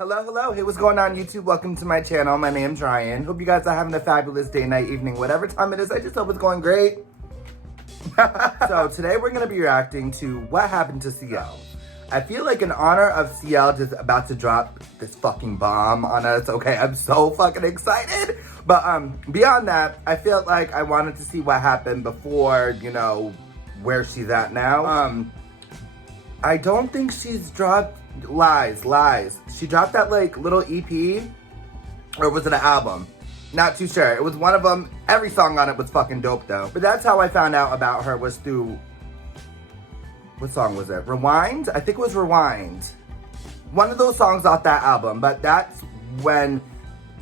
Hello, hello. Hey, what's going on, YouTube? Welcome to my channel. My name's Ryan. Hope you guys are having a fabulous day, night, evening, whatever time it is. I just hope it's going great. So today we're going to be reacting to what happened to CL. I feel like in honor of CL just about to drop this fucking bomb on us. Okay, I'm so fucking excited. But beyond that, I felt like I wanted to see what happened before, you know, where she's at now. I don't think she's dropped Lies. She dropped that like little EP, or was it an album? Not too sure. It was one of them. Every song on it was fucking dope though. But that's how I found out about her, was through, what song was it? Rewind? I think it was Rewind. One of those songs off that album. But that's when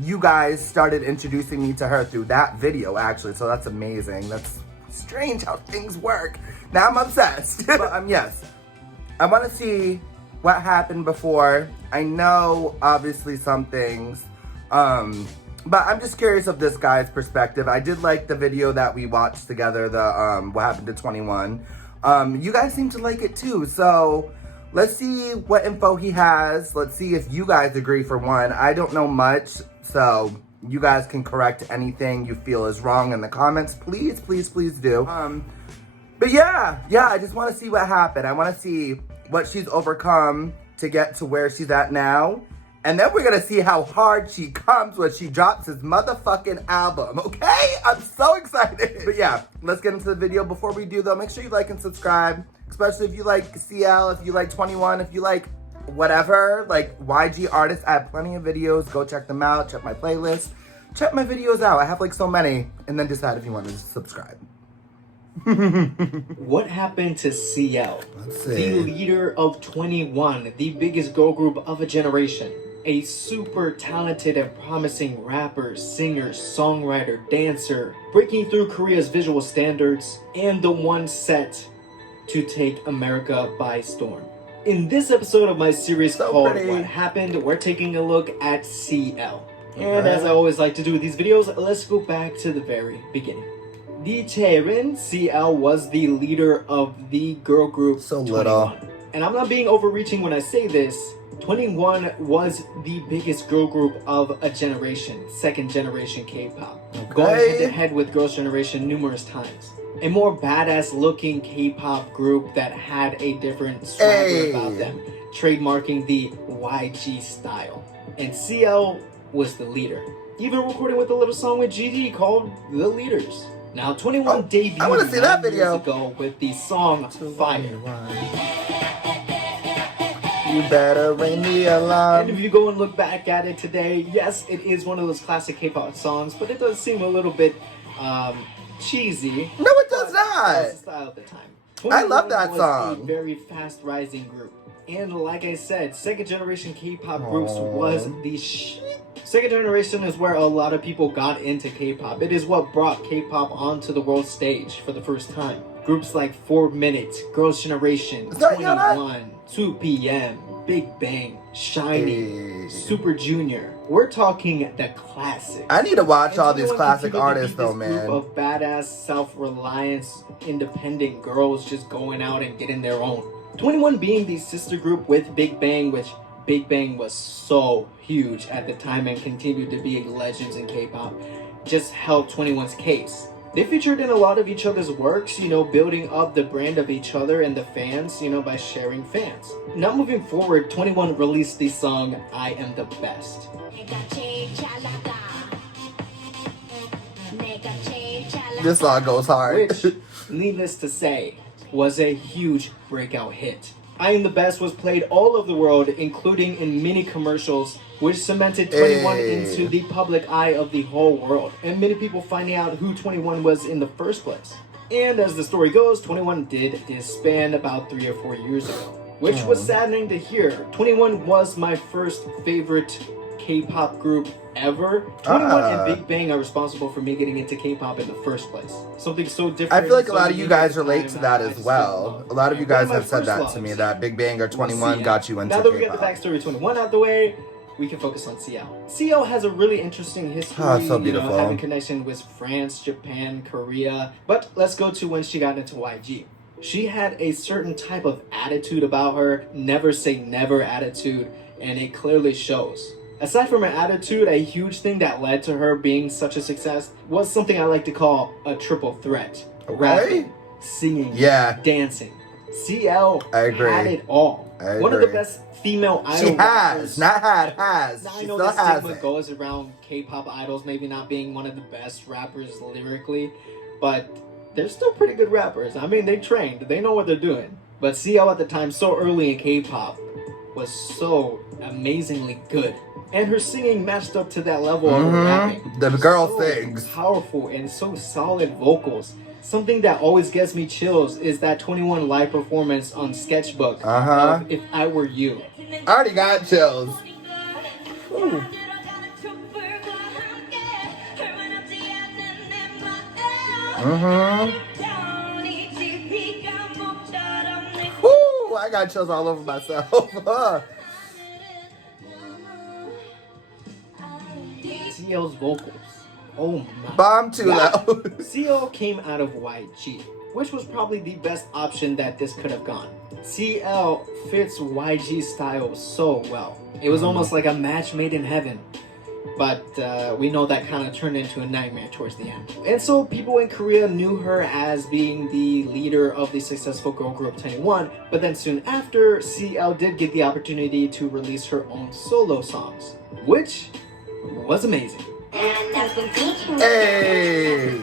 you guys started introducing me to her through that video actually. So that's amazing. That's strange how things work. Now I'm obsessed. But yes, I want to see what happened before. I know obviously some things, but I'm just curious of this guy's perspective. I did like the video that we watched together, the what happened to 21. You guys seem to like it too, so let's see what info he has. Let's see if you guys agree. For one, I don't know much, so you guys can correct anything you feel is wrong in the comments. Please do. But yeah, I just want to see what happened. I want to see what she's overcome to get to where she's at now. And then we're gonna see how hard she comes when she drops his motherfucking album, okay? I'm so excited. But yeah, let's get into the video. Before we do though, make sure you like and subscribe, especially if you like CL, if you like 21, if you like whatever, like YG artists. I have plenty of videos. Go check them out, check my playlist, check my videos out. I have like so many, and then decide if you want to subscribe. What happened to CL? The leader of 21, the biggest girl group of a generation. A super talented and promising rapper, singer, songwriter, dancer, breaking through Korea's visual standards, and the one set to take America by storm. In this episode of my series called What Happened, we're taking a look at CL. And as I always like to do with these videos, let's go back to the very beginning. The CHAELIN, CL was the leader of the girl group 21. And I'm not being overreaching when I say this. 21 was the biggest girl group of a generation, second generation K-pop. Going head to head with Girls' Generation numerous times. A more badass looking K-pop group that had a different swagger about them, trademarking the YG style. And CL was the leader, even recording with a little song with GD called The Leaders. Now, 21 debuted 9 years ago with the song Fire. You better ring the alarm. And if you go and look back at it today, yes, it is one of those classic K-pop songs, but it does seem a little bit cheesy. No, it does not. That was the style at the time. I love that was song. A very fast rising group. And like I said, second generation K-pop groups was the Second generation is where a lot of people got into K-pop. It is what brought K-pop onto the world stage for the first time. Groups like 4 Minute, Girls' Generation, 21, 2PM, Big Bang, SHINee, Super Junior. We're talking the classics. I need to watch all these classic artists though, man. Group of badass, self-reliance, independent girls just going out and getting their own. 21 being the sister group with Big Bang, which Big Bang was so huge at the time and continued to be legends in K-pop, just helped 21's case. They featured in a lot of each other's works, you know, building up the brand of each other and the fans, you know, by sharing fans. Now moving forward, 21 released the song I Am the Best. This song goes hard. Which, needless to say, was a huge breakout hit. I Am the Best was played all over the world, including in mini commercials, which cemented 21 into the public eye of the whole world, and many people finding out who 21 was in the first place. And as the story goes, 21 did disband about 3 or 4 years ago, which was saddening to hear. 21 was my first favorite K-pop group ever. 21 and Big Bang are responsible for me getting into K-pop in the first place. Something so different. I feel like a lot of you guys relate to that as well. A lot of you guys have said that to me, that Big Bang or 21 got you into K-pop. Now that we got the backstory of 21 out the way, we can focus on CL. CL has a really interesting history, so beautiful. You know, having connection with France, Japan, Korea. But let's go to when she got into YG. She had a certain type of attitude about her, never say never attitude. and it clearly shows. Aside from her attitude, a huge thing that led to her being such a success was something I like to call a triple threat. Okay. Rapping, singing, dancing. CL had it all. One of the best female idol rappers. Has. Now, I know the stigma goes around K-pop idols maybe not being one of the best rappers lyrically, but they're still pretty good rappers. I mean, they trained. They know what they're doing. But CL at the time, so early in K-pop, was so amazingly good. And her singing matched up to that level of her rapping. The girl sings. Powerful and so solid vocals. Something that always gets me chills is that 21 live performance on Sketchbook of If I Were You. I already got chills. Ooh. Woo! I got chills all over myself. CL's vocals. Oh my. Bomb too loud. CL came out of YG, which was probably the best option that this could have gone. CL fits YG style so well. It was almost like a match made in heaven. But we know that kind of turned into a nightmare towards the end. And so people in Korea knew her as being the leader of the successful girl group 21, but then soon after, CL did get the opportunity to release her own solo songs, which was amazing. Hey!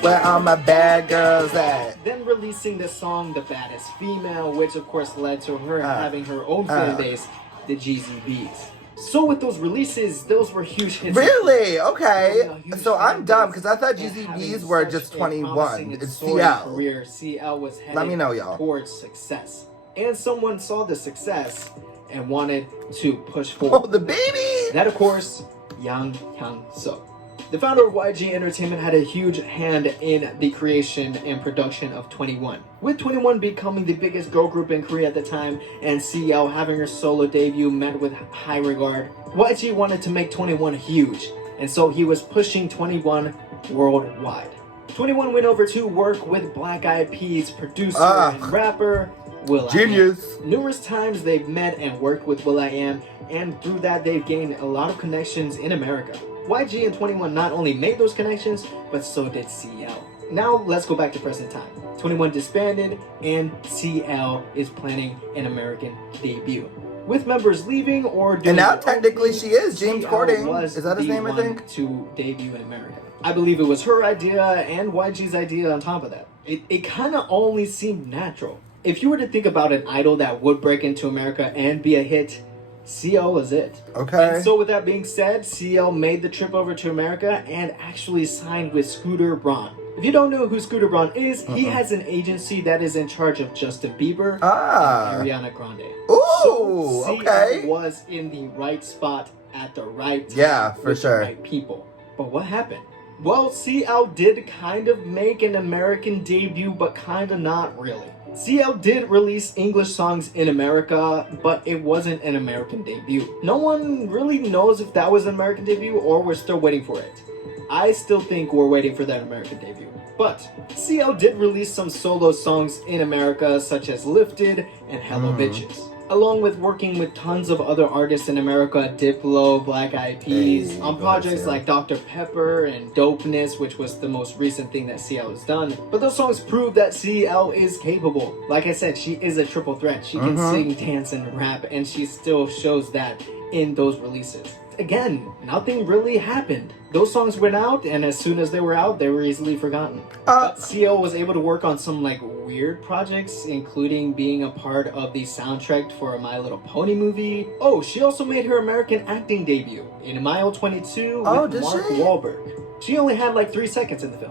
Where are my bad girls at? Then releasing the song The Baddest Female, which of course led to her having her own fan base, the GZBs. So with those releases, those were huge hits. Really? Okay. So I'm dumb because I thought GZBs were just 21. It's CL. Career, CL was headed Let me know, y'all. towards success. And someone saw the success and wanted to push forward. Oh, the baby! That, of course, Yang Hyun-suk. The founder of YG Entertainment had a huge hand in the creation and production of 21. With 21 becoming the biggest girl group in Korea at the time, and CL having her solo debut met with high regard, YG wanted to make 21 huge, and so he was pushing 21 worldwide. 21 went over to work with Black Eyed Peas producer and rapper will.i.am. Genius. Numerous times they've met and worked with will.i.am, and through that they've gained a lot of connections in America. YG and 21 not only made those connections, but so did CL. Now let's go back to present time. 21 disbanded, and CL is planning an American debut. With members leaving or doing, and now technically she is James Corden. Is that his name? I think to debut in America. I believe it was her idea and YG's idea on top of that. It kind of only seemed natural. If you were to think about an idol that would break into America and be a hit, CL was it. Okay. And so with that being said, CL made the trip over to America and actually signed with Scooter Braun. If you don't know who Scooter Braun is, he has an agency that is in charge of Justin Bieber and Ariana Grande. Ooh, so CL okay. was in the right spot at the right time. Yeah, for with sure. The right people. But what happened? Well, CL did kind of make an American debut, but kind of not really. CL did release English songs in America, but it wasn't an American debut. No one really knows if that was an American debut or we're still waiting for it. I still think we're waiting for that American debut. But CL did release some solo songs in America, such as Lifted and Hello Bitches. Along with working with tons of other artists in America, Diplo, Black Eyed Peas, on projects like Dr. Pepper and Dopeness, which was the most recent thing that CL has done. But those songs prove that CL is capable. Like I said, she is a triple threat. She can sing, dance, and rap, and she still shows that in those releases. Again, nothing really happened. Those songs went out, and as soon as they were out, they were easily forgotten. But CL was able to work on some weird projects, including being a part of the soundtrack for a My Little Pony movie. Oh, she also made her American acting debut in Mile 22 with Mark Wahlberg. She only had 3 seconds in the film.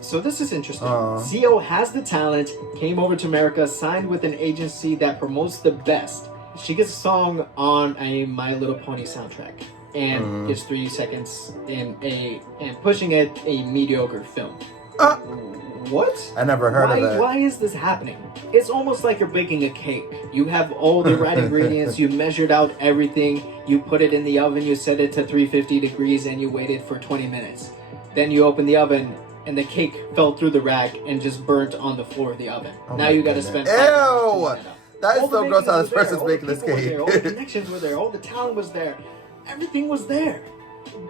So this is interesting. CL has the talent, came over to America, signed with an agency that promotes the best. She gets a song on a My Little Pony soundtrack and gets 3 seconds in and pushing it a mediocre film. What? I never heard of that. Why is this happening? It's almost like you're baking a cake. You have all the right ingredients, you measured out everything, you put it in the oven, you set it to 350 degrees, and you waited for 20 minutes. Then you open the oven, and the cake fell through the rack and just burnt on the floor of the oven. Now you gotta spend 5 minutes. Ew! That is All the so gross how makings this were there, person's all the making this people were there, cake. all the connections were there, all the talent was there. Everything was there.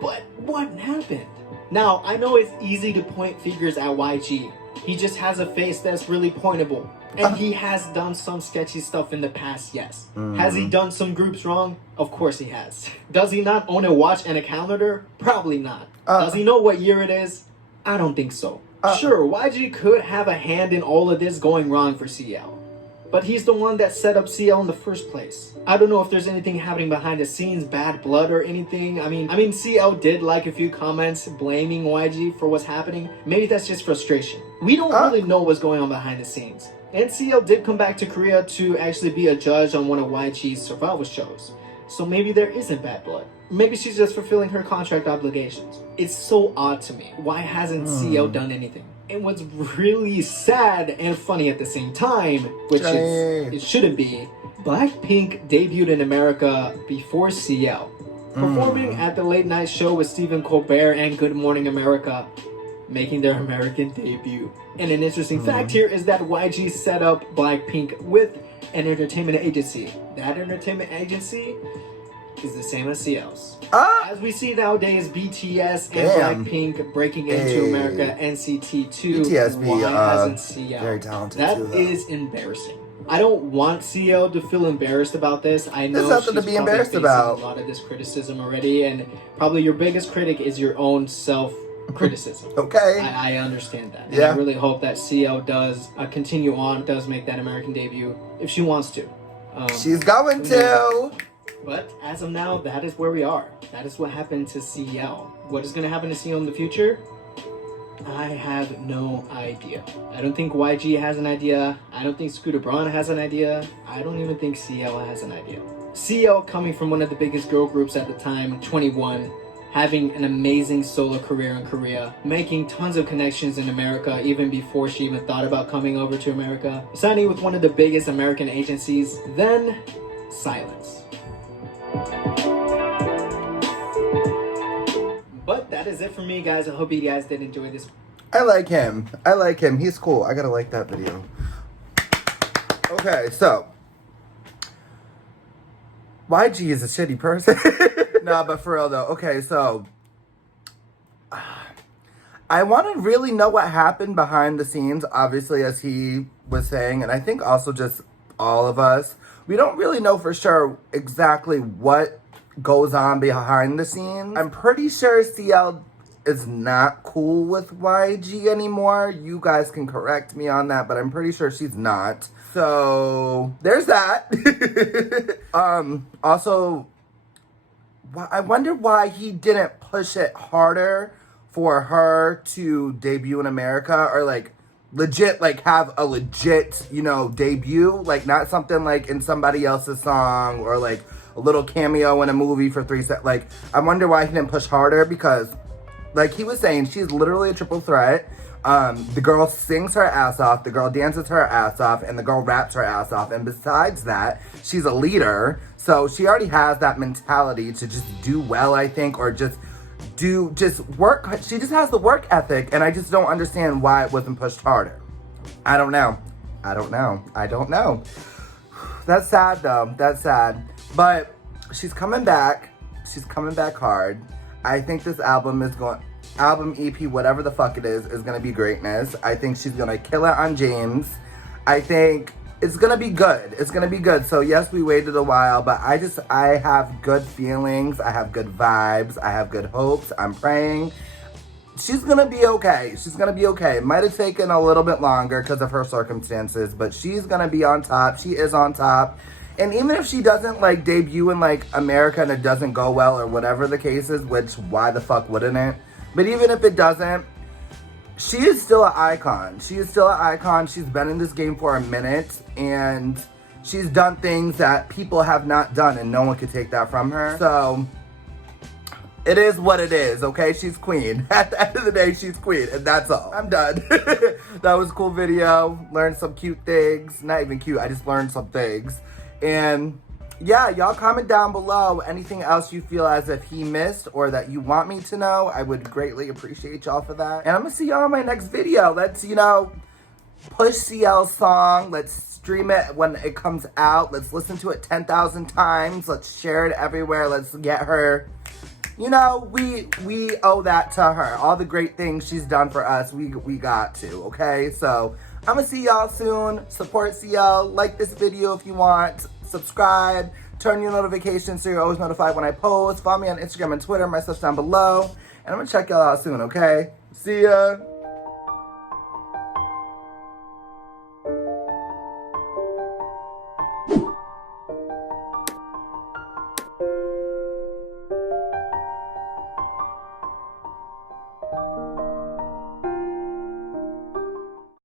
But what happened? Now, I know it's easy to point fingers at YG. He just has a face that's really pointable. And he has done some sketchy stuff in the past, yes. Has he done some groups wrong? Of course he has. Does he not own a watch and a calendar? Probably not. Does he know what year it is? I don't think so. Sure, YG could have a hand in all of this going wrong for CL. But he's the one that set up CL in the first place. I don't know if there's anything happening behind the scenes, bad blood or anything. I mean, CL did like a few comments blaming YG for what's happening. Maybe that's just frustration. We don't really know what's going on behind the scenes. And CL did come back to Korea to actually be a judge on one of YG's survival shows. So maybe there isn't bad blood. Maybe she's just fulfilling her contract obligations. It's so odd to me. Why hasn't CL done anything? And what's really sad and funny at the same time, which it shouldn't be, Blackpink debuted in America before CL, performing at the late night show with Stephen Colbert and Good Morning America, making their American debut. And an interesting fact here is that YG set up Blackpink with an entertainment agency. That entertainment agency is the same as CL's. As we see nowadays, BTS and Blackpink breaking into America, NCT 2. BTS why hasn't CL? Very talented That too, though. is embarrassing. I don't want CL to feel embarrassed about this. I know There's nothing she's to be probably embarrassed facing about. a lot of this criticism already, and probably your biggest critic is your own self-criticism. Okay. I understand that. And Yeah. I really hope that CL does continue on, does make that American debut, if she wants to. She's going to. But as of now, that is where we are. That is what happened to CL. What is going to happen to CL in the future? I have no idea. I don't think YG has an idea. I don't think Scooter Braun has an idea. I don't even think CL has an idea. CL, coming from one of the biggest girl groups at the time, 21, having an amazing solo career in Korea, making tons of connections in America even before she even thought about coming over to America, signing with one of the biggest American agencies, then silence. But that is it for me, guys. I hope you guys did enjoy this. I like him. I like him. He's cool. I gotta like that video. Okay, so YG is a shitty person. Nah, but for real though. Okay, so I want to really know what happened behind the scenes, obviously, as he was saying, and I think also just all of us. We don't really know for sure exactly what goes on behind the scenes. I'm pretty sure CL is not cool with YG anymore. You guys can correct me on that, but I'm pretty sure she's not. So there's that. Also, I wonder why he didn't push it harder for her to debut in America, or like legit, like have a legit, you know, debut, like not something like in somebody else's song or like a little cameo in a movie for 3 seconds. Like, I wonder why he didn't push harder, because like he was saying, she's literally a triple threat. The girl sings her ass off, the girl dances her ass off, and the girl raps her ass off. And besides that, she's a leader. So she already has that mentality to just do well, I think, or just work. She just has the work ethic, and I just don't understand why it wasn't pushed harder. I don't know. That's sad though. That's sad. But she's coming back. She's coming back hard. I think this album, EP, whatever the fuck it is gonna be greatness. I think she's gonna kill it on James. I think it's gonna be good. It's gonna be good. So yes, we waited a while, but I have good feelings. I have good vibes. I have good hopes. I'm praying. She's gonna be okay. She's gonna be okay. It might have taken a little bit longer because of her circumstances, but she's gonna be on top. She is on top. And even if she doesn't like debut in like America and it doesn't go well or whatever the case is, which why the fuck wouldn't it? But even if it doesn't, she is still an icon. She is still an icon. She's been in this game for a minute, and she's done things that people have not done, and no one could take that from her. So it is what it is, okay? She's queen. At the end of the day, she's queen, and that's all. I'm done. That was a cool video. Learned some cute things. Not even cute, I just learned some things. And yeah, y'all comment down below anything else you feel as if he missed or that you want me to know. I would greatly appreciate y'all for that. And I'm gonna see y'all in my next video. Let's, you know, push CL's song. Let's stream it when it comes out. Let's listen to it 10,000 times. Let's share it everywhere. Let's get her. You know, we owe that to her. All the great things she's done for us, we got to, okay? So, I'm gonna see y'all soon. Support CL. Like this video if you want. Subscribe. Turn your notifications so you're always notified when I post. Follow me on Instagram and Twitter. My stuff's down below. And I'm gonna check y'all out soon, okay? See ya.